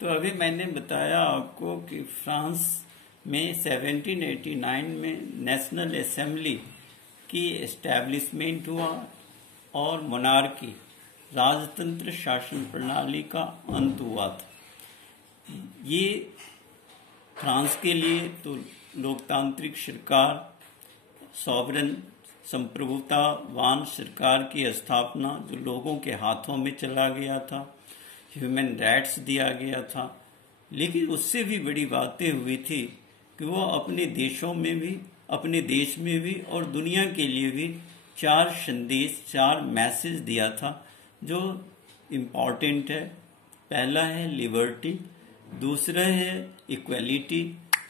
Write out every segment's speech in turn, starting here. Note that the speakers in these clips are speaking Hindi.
तो अभी मैंने बताया आपको कि फ्रांस में 1789 में नेशनल असेंबली की एस्टैब्लिशमेंट हुआ और मोनार्की राजतंत्र शासन प्रणाली का अंत हुआ था। ये फ्रांस के लिए तो लोकतांत्रिक सरकार, सॉवरन संप्रभुतावान सरकार की स्थापना जो लोगों के हाथों में चला गया था, ह्यूमन राइट्स दिया गया था। लेकिन उससे भी बड़ी बातें हुई थी कि वो अपने देशों में भी, अपने देश में भी और दुनिया के लिए भी 4 संदेश, 4 मैसेज दिया था जो इम्पॉर्टेंट है। पहला है लिबर्टी, दूसरा है इक्वलिटी,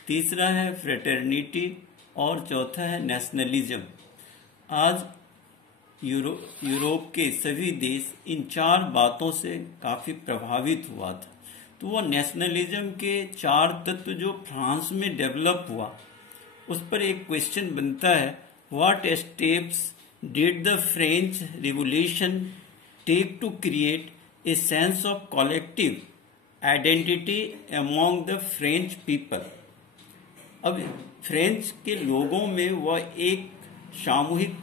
तीसरा है फ्रेटर्निटी और चौथा है नेशनलिज्म। आज यूरोप के सभी देश इन 4 बातों से काफी प्रभावित हुआ था। तो वो नेशनलिज्म के 4 तत्व जो फ्रांस में डेवलप हुआ, उस पर एक क्वेश्चन बनता है, what steps did the French revolution take to create a sense of collective identity among the French people. अब फ्रेंच के लोगों में वह एक सामूहिक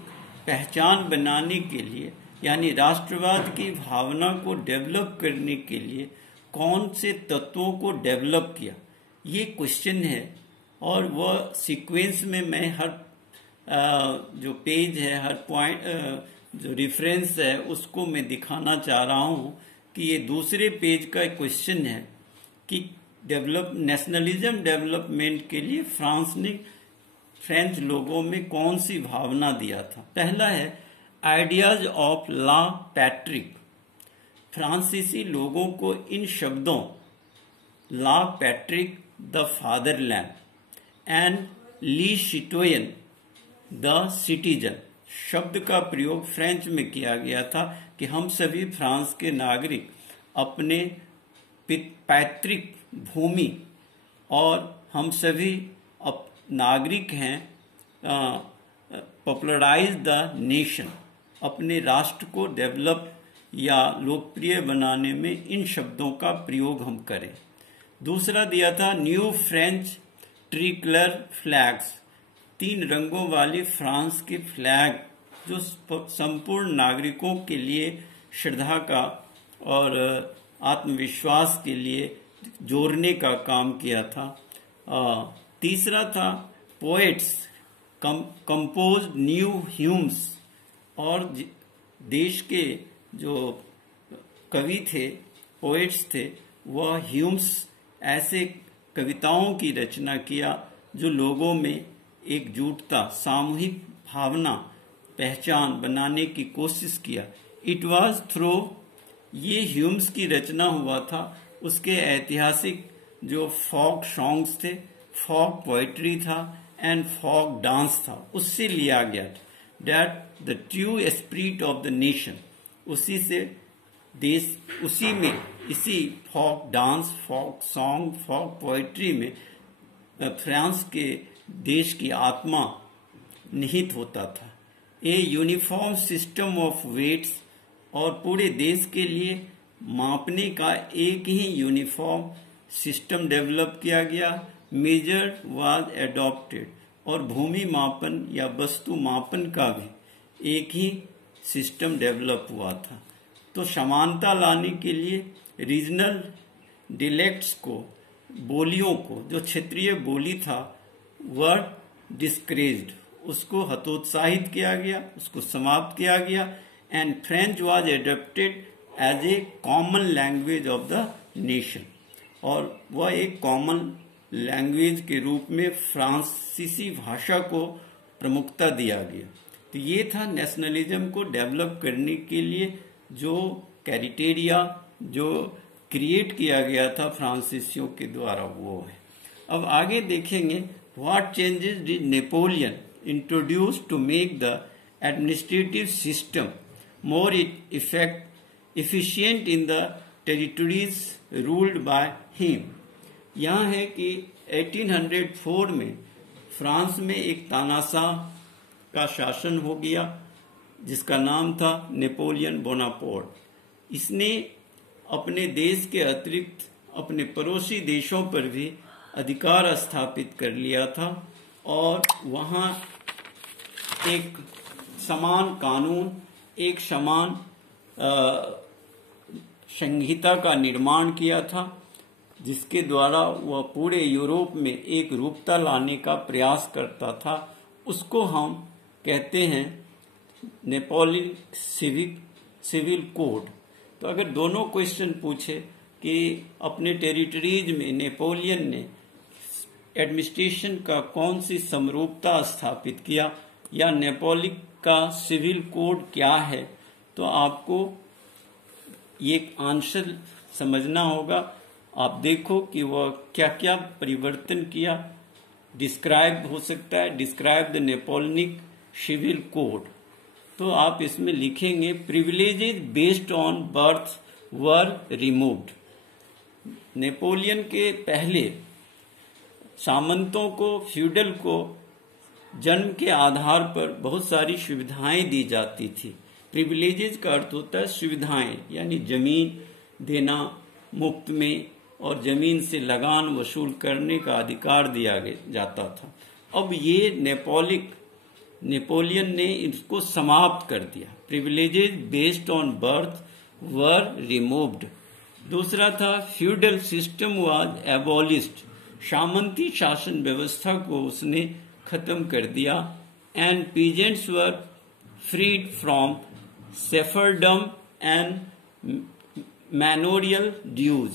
पहचान बनाने के लिए, यानी राष्ट्रवाद की भावना को डेवलप करने के लिए कौन से तत्वों को डेवलप किया, ये क्वेश्चन है। और वह सीक्वेंस में मैं हर जो पेज है, हर पॉइंट जो रेफरेंस है, उसको मैं दिखाना चाह रहा हूं कि ये दूसरे पेज का क्वेश्चन है कि नेशनलिज्म डेवलपमेंट के लिए फ्रांस ने फ्रेंच लोगों में कौन सी भावना दिया था। पहला है आइडियाज ऑफ ला पैट्रिक। फ्रांसीसी लोगों को इन शब्दों ला पैट्रिक द फादरलैंड एंड ली सिटोयन द सिटीजन शब्द का प्रयोग फ्रेंच में किया गया था कि हम सभी फ्रांस के नागरिक अपने पैतृक भूमि और हम सभी नागरिक हैं, पॉपुलराइज द नेशन, अपने राष्ट्र को डेवलप या लोकप्रिय बनाने में इन शब्दों का प्रयोग हम करें। दूसरा दिया था न्यू फ्रेंच ट्रिकलर फ्लैग्स, 3 रंगों वाली फ्रांस की फ्लैग जो संपूर्ण नागरिकों के लिए श्रद्धा का और आत्मविश्वास के लिए जोड़ने का काम किया था। तीसरा था पोएट्स कंपोज न्यू ह्यूम्स, और देश के जो कवि थे, पोएट्स थे, वह ह्यूम्स ऐसे कविताओं की रचना किया जो लोगों में एकजुटता, सामूहिक भावना, पहचान बनाने की कोशिश किया। इट वाज थ्रू ये ह्यूम्स की रचना हुआ था, उसके ऐतिहासिक जो फोक सॉन्ग्स थे, फोक पोएट्री था एंड फोक डांस था, उससे लिया गया था। That the true spirit of the nation, उसी से देश, उसी में, इसी folk dance, folk song, folk poetry में फ्रांस के देश की आत्मा निहित होता था। A uniform system of weights, और पूरे देश के लिए मापने का एक ही यूनिफॉर्म सिस्टम डेवलप किया गया। मेजर वाज एडॉप्टेड, और भूमि मापन या वस्तु मापन का भी एक ही सिस्टम डेवलप हुआ था। तो समानता लाने के लिए रीजनल डिलेक्ट्स को, बोलियों को, जो क्षेत्रीय बोली था, वर डिस्करेज्ड, उसको हतोत्साहित किया गया, उसको समाप्त किया गया। And French was adopted as a common language of the nation, और वह एक कॉमन लैंग्वेज के रूप में फ्रांसीसी भाषा को प्रमुखता दिया गया। तो ये था नेशनलिज्म को डेवलप करने के लिए जो क्राइटेरिया जो क्रिएट किया गया था फ्रांसीसियों के द्वारा, वो है। अब आगे देखेंगे what changes did Napoleon introduce to make the administrative system more efficient in the territories ruled by him। यहाँ है कि 1804 में फ्रांस में एक तानाशाह का शासन हो गया जिसका नाम था नेपोलियन बोनापार्ट। इसने अपने देश के अतिरिक्त अपने पड़ोसी देशों पर भी अधिकार स्थापित कर लिया था और वहाँ एक समान कानून, एक समान संहिता का निर्माण किया था, जिसके द्वारा वह पूरे यूरोप में एक रूपता लाने का प्रयास करता था। उसको हम कहते हैं नेपोलियन सिविल कोड। तो अगर दोनों क्वेश्चन पूछे कि अपने टेरिटरीज में नेपोलियन ने एडमिनिस्ट्रेशन का कौन सी समरूपता स्थापित किया या नेपोलियन का सिविल कोड क्या है, तो आपको ये आंसर समझना होगा। आप देखो कि वह क्या क्या परिवर्तन किया। डिस्क्राइब हो सकता है, describe the Napoleonic civil code. तो आप इसमें लिखेंगे privileges based on birth were removed. Napoleon के पहले सामंतों को, फ्यूडल को जन्म के आधार पर बहुत सारी सुविधाएं दी जाती थी। प्रिविलेजेस का अर्थ होता है सुविधाएं, यानी जमीन देना मुफ्त में और जमीन से लगान वसूल करने का अधिकार दिया जाता था। अब ये नेपोलियन ने इसको समाप्त कर दिया। Privileges based on birth were removed. दूसरा था फ्यूडल सिस्टम वाज एबॉलिश्ड। सामंती शासन व्यवस्था को उसने खत्म कर दिया। And peasants were freed from serfdom and manorial dues.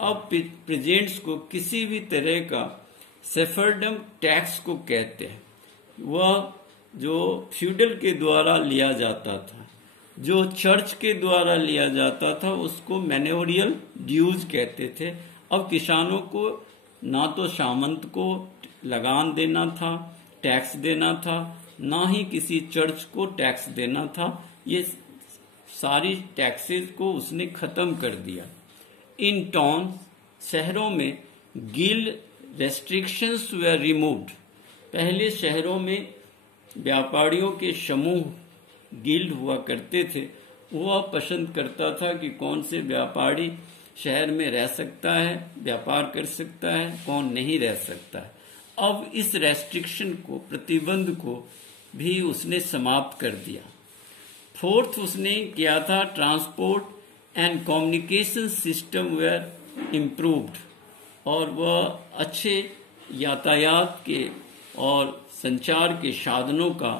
अब प्रेजेंट्स को किसी भी तरह का सेफरडम टैक्स को कहते हैं, वह जो फ्यूडल के द्वारा लिया जाता था, जो चर्च के द्वारा लिया जाता था, उसको मैनोरियल ड्यूज कहते थे। अब किसानों को ना तो सामंत को लगान देना था, टैक्स देना था, ना ही किसी चर्च को टैक्स देना था। ये सारी टैक्सेस को उसने खत्म कर दिया। इन टाउन, शहरों में गिल्ड रेस्ट्रिक्शंस वर रिमूव्ड। पहले शहरों में व्यापारियों के समूह गिल्ड हुआ करते थे। वह पसंद करता था कि कौन से व्यापारी शहर में रह सकता है, व्यापार कर सकता है, कौन नहीं रह सकता है। अब इस रेस्ट्रिक्शन को, प्रतिबंध को भी उसने समाप्त कर दिया। फोर्थ उसने किया था transport and communication system were improved. और वह अच्छे यातायात के और संचार के साधनों का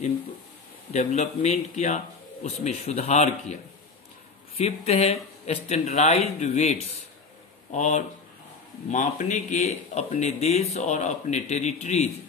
डेवलपमेंट किया, उसमें सुधार किया। फिफ्थ है स्टैंडर्डाइज्ड वेट्स, और मापने के अपने देश और अपने टेरिटरीज